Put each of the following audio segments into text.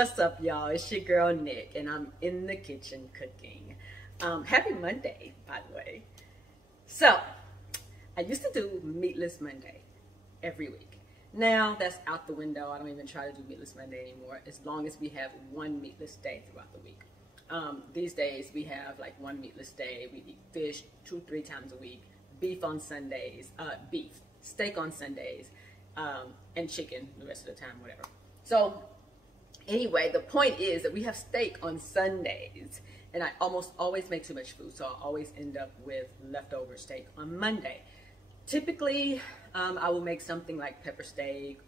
What's up, y'all? It's your girl Nick, and I'm in the kitchen cooking. Happy Monday, by the way. So, I used to do Meatless Monday every week. Now that's out the window. I don't even try to do Meatless Monday anymore, as long as we have one meatless day throughout the week. These days we have like one meatless day. We eat fish 2-3 times a week, beef on Sundays, steak on Sundays, and chicken the rest of the time, whatever. So anyway, the point is that we have steak on Sundays, and I almost always make too much food, so I always end up with leftover steak on Monday. Typically, I will make something like pepper steak,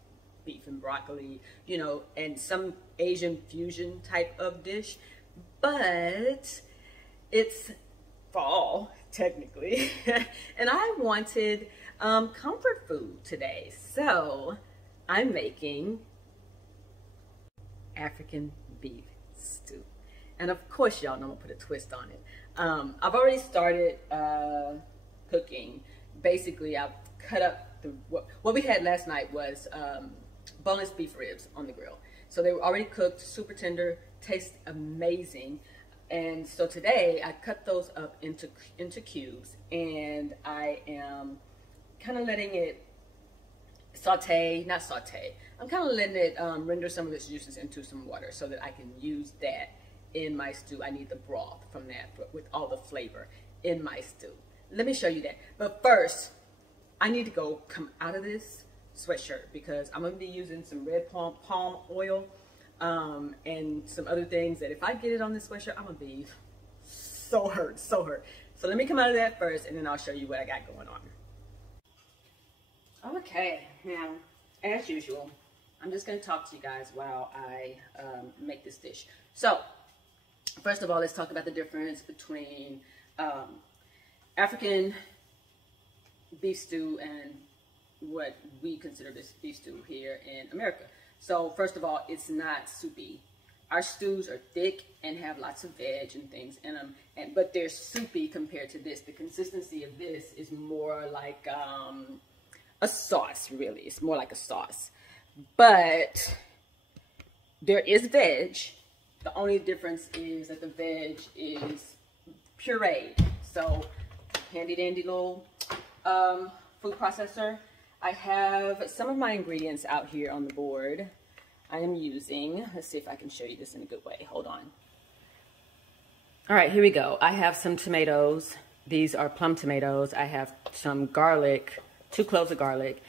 beef and broccoli, you know, and some Asian fusion type of dish, but it's fall, technically, and I wanted comfort food today, so I'm making African beef stew. And of course, y'all know I'm gonna put a twist on it. I've already started cooking. Basically, I've cut up what we had last night was boneless beef ribs on the grill. So they were already cooked, super tender, taste amazing. And so today I cut those up into cubes, and I am kind of letting it I'm kind of letting it render some of its juices into some water so that I can use that in my stew. I need the broth from that with all the flavor in my stew. Let me show you that. But first, I need to come out of this sweatshirt because I'm going to be using some red palm oil and some other things that if I get it on this sweatshirt, I'm going to be so hurt, so hurt. So let me come out of that first, and then I'll show you what I got going on. Okay, now, as usual, I'm just going to talk to you guys while I make this dish. So, first of all, let's talk about the difference between African beef stew and what we consider this beef stew here in America. So, first of all, it's not soupy. Our stews are thick and have lots of veg and things in them, but they're soupy compared to this. The consistency of this is more like a sauce, really. It's more like a sauce. But there is veg. The only difference is that the veg is pureed. So, handy dandy little food processor. I have some of my ingredients out here on the board. I am using, let's see if I can show you this in a good way. Hold on. All right, here we go. I have some tomatoes. These are plum tomatoes. I have some garlic, 2 cloves of garlic.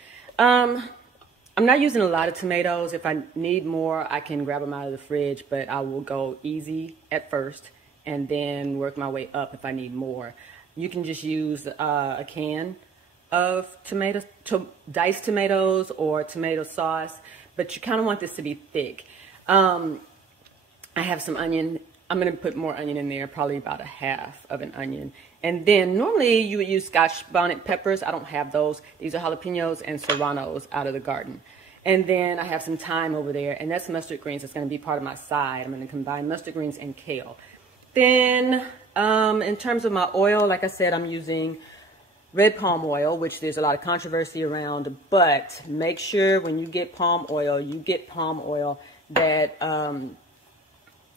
I'm not using a lot of tomatoes. If I need more, I can grab them out of the fridge, but I will go easy at first and then work my way up if I need more. You can just use a can of diced tomatoes or tomato sauce, but you kind of want this to be thick. I have some onion. I'm going to put more onion in there, probably about a half of an onion. And then normally you would use Scotch bonnet peppers. I don't have those. These are jalapenos and serranos out of the garden. And then I have some thyme over there, and that's mustard greens. That's going to be part of my side. I'm going to combine mustard greens and kale. Then in terms of my oil, like I said, I'm using red palm oil, which there's a lot of controversy around, but make sure when you get palm oil, you get palm oil that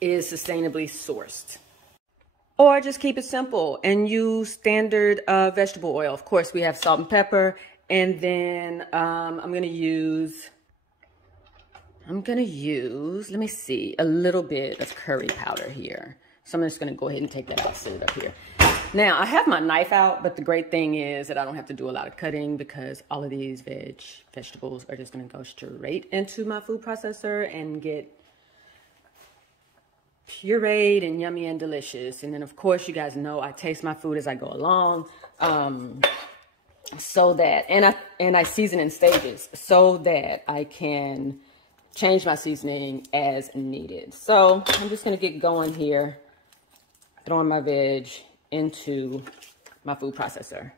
is sustainably sourced. Or just keep it simple and use standard vegetable oil. Of course, we have salt and pepper, and then I'm gonna use, let me see, a little bit of curry powder here. So I'm just gonna go ahead and take that out, set it up here. Now, I have my knife out, but the great thing is that I don't have to do a lot of cutting because all of these vegetables are just gonna go straight into my food processor and get pureed and yummy and delicious. And then, of course, you guys know I taste my food as I go along, so that, and I season in stages so that I can change my seasoning as needed. So I'm just gonna get going here, throwing my veg into my food processor.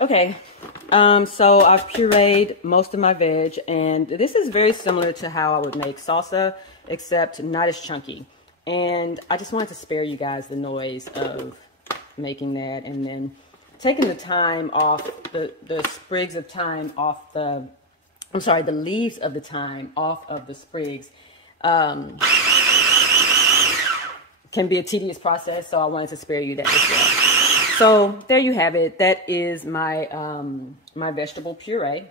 Okay, so I've pureed most of my veg, and this is very similar to how I would make salsa, except not as chunky. And I just wanted to spare you guys the noise of making that, and then taking the thyme off, the sprigs of thyme off the, I'm sorry, the leaves of the thyme off of the sprigs. Can be a tedious process, so I wanted to spare you that as well. So there you have it. That is my my vegetable puree.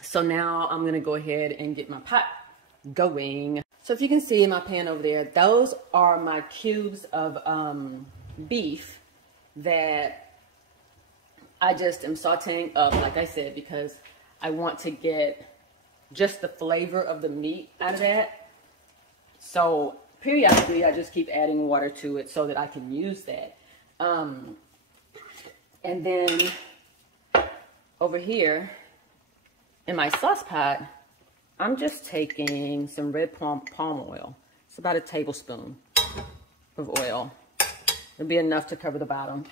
So now I'm gonna go ahead and get my pot going. So if you can see in my pan over there, those are my cubes of beef that I just am sauteing up, like I said, because I want to get just the flavor of the meat out of that. So periodically, I just keep adding water to it so that I can use that. And then over here in my sauce pot, I'm just taking some red palm oil. It's about a tablespoon of oil. It'll be enough to cover the bottom.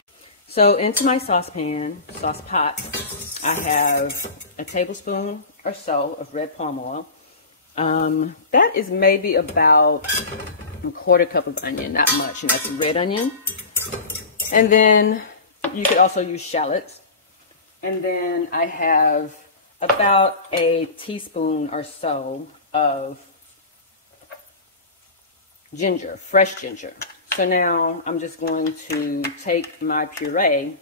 So into my sauce pot, I have a tablespoon or so of red palm oil. That is maybe about a quarter cup of onion, not much, and that's red onion. And then you could also use shallots. And then I have about a teaspoon or so of ginger, fresh ginger. So now I'm just going to take my puree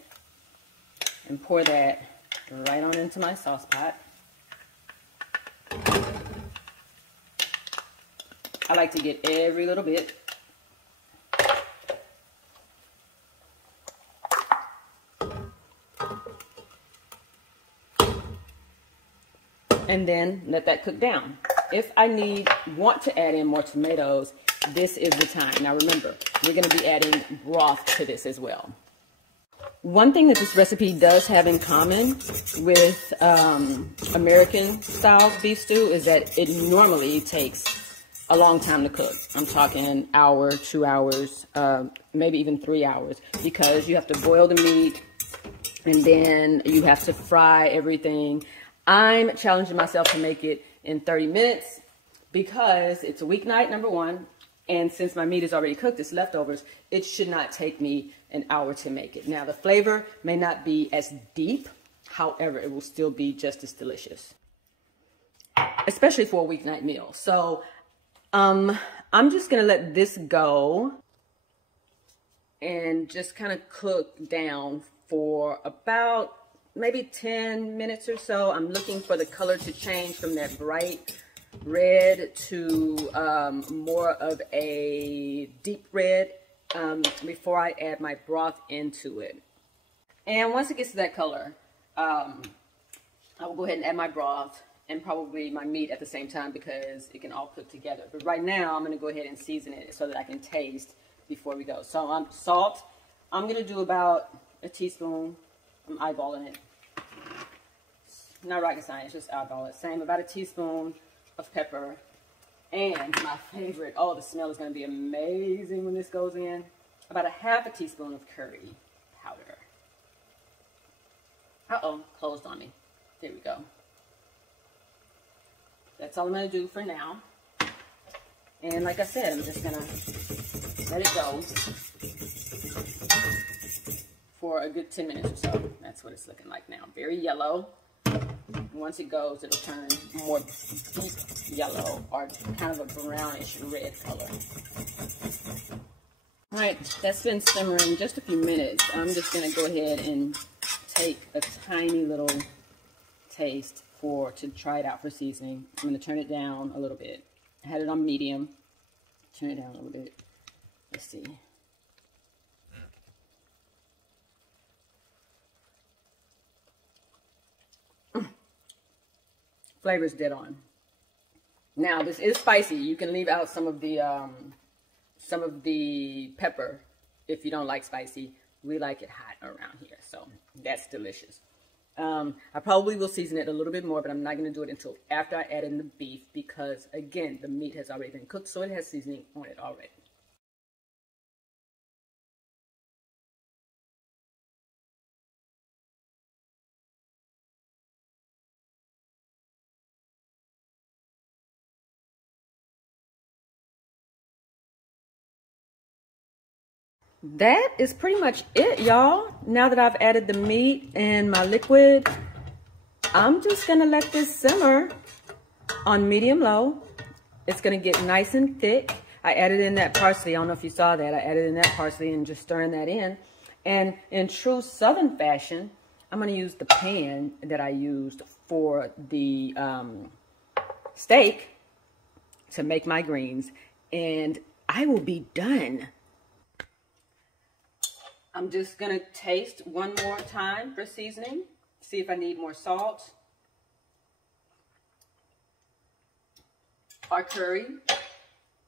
and pour that right on into my sauce pot. I like to get every little bit. And then let that cook down. If I want to add in more tomatoes, this is the time. Now remember, we're going to be adding broth to this as well. One thing that this recipe does have in common with American style beef stew is that it normally takes a long time to cook. I'm talking an hour, 2 hours, maybe even 3 hours, because you have to boil the meat and then you have to fry everything. I'm challenging myself to make it in 30 minutes because it's a weeknight, number one. And since my meat is already cooked, it's leftovers, it should not take me an hour to make it. Now, the flavor may not be as deep. However, it will still be just as delicious, especially for a weeknight meal. So I'm just going to let this go and just kind of cook down for about maybe 10 minutes or so. I'm looking for the color to change from that bright red to more of a deep red before I add my broth into it. And once it gets to that color, I will go ahead and add my broth and probably my meat at the same time because it can all cook together. But right now, I'm going to go ahead and season it so that I can taste before we go. So salt, I'm going to do about a teaspoon. I'm eyeballing it. Not rocket science, just eyeball it. Same, about a teaspoon of pepper. And my favorite, oh, the smell is going to be amazing when this goes in. About a half a teaspoon of curry powder. Uh-oh, closed on me. There we go. That's all I'm going to do for now. And like I said, I'm just going to let it go for a good 10 minutes or so. That's what it's looking like now. Very yellow. Once it goes, it'll turn more deep yellow or kind of a brownish red color. All right, that's been simmering just a few minutes. I'm just going to go ahead and take a tiny little taste to try it out for seasoning. I'm going to turn it down a little bit. I had it on medium. Turn it down a little bit. Let's see. Flavor's dead on. Now this is spicy. You can leave out some of the pepper if you don't like spicy. We like it hot around here, so that's delicious. I probably will season it a little bit more, but I'm not going to do it until after I add in the beef because, again, the meat has already been cooked, so it has seasoning on it already. that is pretty much it, y'all. Now that I've added the meat and my liquid, I'm just gonna let this simmer on medium low. It's gonna get nice and thick. I added in that parsley. I don't know if you saw that. I added in that parsley and just stirring that in. And in true Southern fashion, I'm gonna use the pan that I used for the steak to make my greens, and I will be done. I'm just gonna taste one more time for seasoning, see if I need more salt or curry.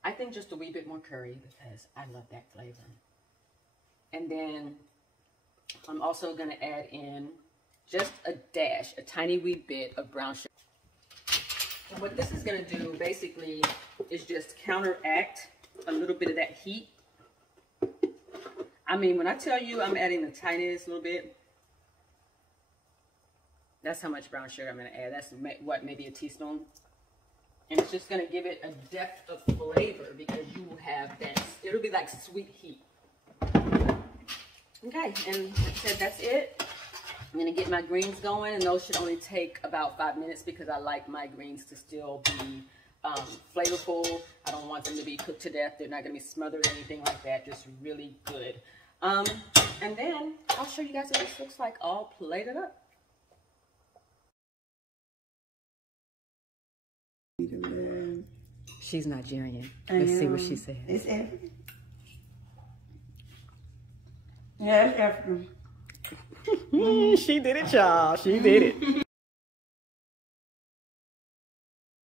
I think just a wee bit more curry because I love that flavor. And then I'm also gonna add in just a dash, a tiny wee bit of brown sugar. And what this is gonna do basically is just counteract a little bit of that heat. I mean, when I tell you I'm adding the tiniest little bit, that's how much brown sugar I'm gonna add. That's what, maybe a teaspoon. And it's just gonna give it a depth of flavor because you will have that, it'll be like sweet heat. Okay, and like I said, that's it. I'm gonna get my greens going, and those should only take about 5 minutes because I like my greens to still be flavorful. I don't want them to be cooked to death. They're not gonna be smothered or anything like that, just really good. And then I'll show you guys what this looks like all plated up. She's Nigerian. Let's see what she says. It's African. Yeah, it's African. She did it, y'all. She did it.